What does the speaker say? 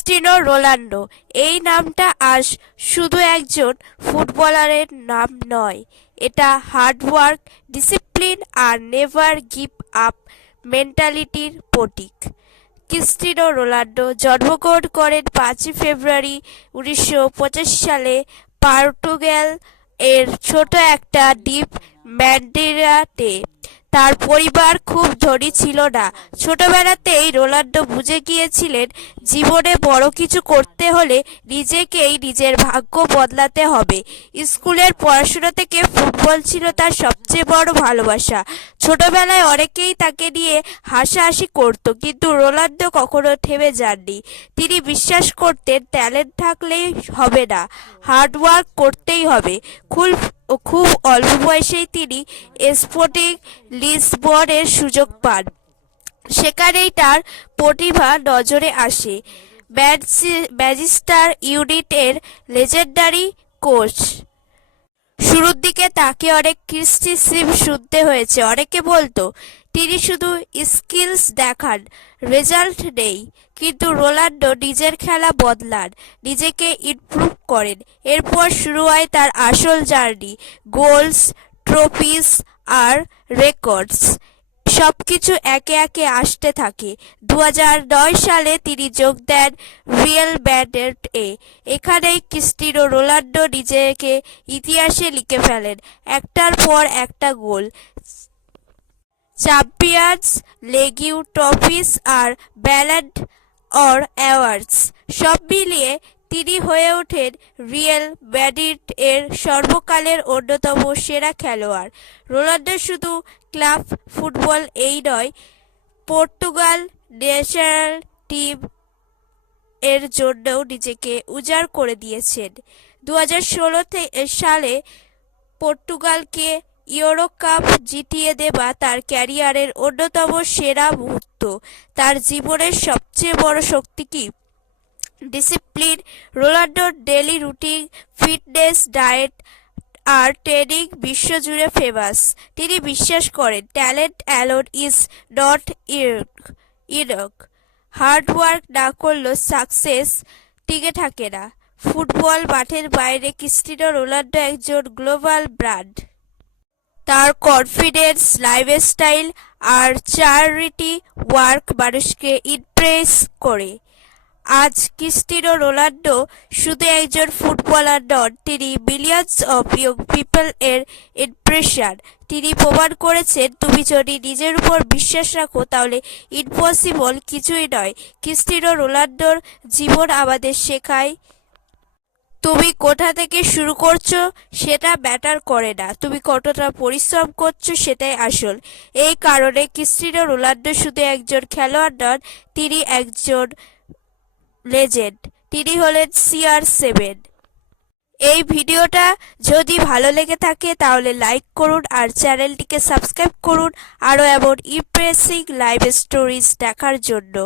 ক্রিস্টিনো Ronaldo এই নামটা আজ শুধু একজন ফুটবলারের নাম নয়, এটা হার্ডওয়ার্ক, ডিসিপ্লিন আর নেভার গিভ আপ মেন্টালিটির প্রতীক। ক্রিস্টিনো রোনাল্ডো জন্মগ্রহণ করেন 5 ফেব্রুয়ারি 1985 সালে পর্তুগাল এর ছোট একটা দ্বীপ ম্যাডেইরাতে। তার পরিবার খুব ধনী ছিল না। ছোটবেলাতেই রোনাল্ডো বুঝে গিয়েছিলেন জীবনে বড় কিছু করতে হলে নিজেকেই নিজের ভাগ্য বদলাতে হবে। স্কুলের পড়াশোনা থেকে ফুটবল ছিল তার সবচেয়ে বড় ভালোবাসা। ছোটবেলায় অনেকেই তাকে নিয়ে হাসাহাসি করত, কিন্তু রোনাল্ডো কখনো থেমে যাননি। তিনি বিশ্বাস করতেন ট্যালেন্ট থাকলেই হবে না, হার্ডওয়ার্ক করতেই হবে। খুব অল্প বয়সেই তিনি স্পোর্টিং লিসবনের সুযোগ পান। সেখানেই তার প্রতিভা নজরে আসে। ম্যানচেস্টার ইউনাইটেডের লেজেন্ডারি কোচ। শুরুর দিকে তাকে অনেক ক্রিটিসিজম শুনতে হয়েছে। অনেকে বলতো তিনি শুধু স্কিলস দেখান, রেজাল্ট নেই। কিন্তু রোনাল্ডো নিজের খেলা বদলান, নিজেকে ইমপ্রুভ করেন। এরপর শুরু হয় তার আসল জার্নি। গোলস, ট্রফিজ আর রেকর্ডস সবকিছু একে একে আসতে থাকে। 2009 সালে তিনি যোগ দেন রিয়াল ম্যাড্রিড-এ। এখানেই ক্রিস্টিনো রোনাল্ডো নিজেকে ইতিহাসে লিখে ফেলেন, একটার পর একটা গোল, চ্যাম্পিয়ন্স লিগ ট্রফিজ আর ব্যালন অর অ্যাওয়ার্ডস সব মিলিয়ে তিনি হয়ে ওঠেন রিয়াল ম্যাড্রিড এর সর্বকালের অন্যতম সেরা খেলোয়াড়। রোনাল্ডো শুধু ক্লাব ফুটবল এই নয়, পর্তুগাল ন্যাশনাল টিম এর জন্যও নিজেকে উজাড় করে দিয়েছেন। 2016 সালে পর্তুগালকে ইউরো কাপ জিতিয়ে দেওয়া তার ক্যারিয়ারের অন্যতম সেরা মুহূর্ত। তার জীবনের সবচেয়ে বড় শক্তি কি? ডিসিপ্লিন। রোনাল্ডোর ডেইলি রুটিন, ফিটনেস, ডায়েট আর ট্রেনিং বিশ্বজুড়ে ফেমাস। তিনি বিশ্বাস করেন talent alone is not enough, hard work না করলেও সাকসেস টিকে থাকে না। ফুটবল মাঠের বাইরে ক্রিস্টিনো রোনাল্ডো একজন গ্লোবাল ব্র্যান্ড। তার কনফিডেন্স, লাইফস্টাইল আর চ্যারিটি ওয়ার্ক মানুষকে ইমপ্রেস করে। আজ ক্রিস্টিনো রোনাল্ডো শুধু একজন ফুটবলার নন, তিনি মিলিয়নস অফ ইয়ং পিপল এর ইন্সপিরেশন। তিনি প্রমাণ করেছেন তুমি যদি নিজের উপর বিশ্বাস রাখো তাহলে ইম্পসিবল কিছুই নয়। ক্রিস্টিনো রোনাল্ডোর জীবন আমাদের শেখায় তুমি কোথা থেকে শুরু করছো সেটা ম্যাটার করে না, তুমি কতটা পরিশ্রম করছো সেটাই আসল। এই কারণে ক্রিস্টিনো রোনাল্ডো শুধু একজন খেলোয়াড় নন, তিনি একজন লেজেন্ড। তিনি হলেন CR7। এই ভিডিওটা যদি ভালো লেগে থাকে তাহলে লাইক করুন আর চ্যানেলটিকে সাবস্ক্রাইব করুন আরও এমন ইমপ্রেসিং লাইভ স্টোরিজ দেখার জন্য।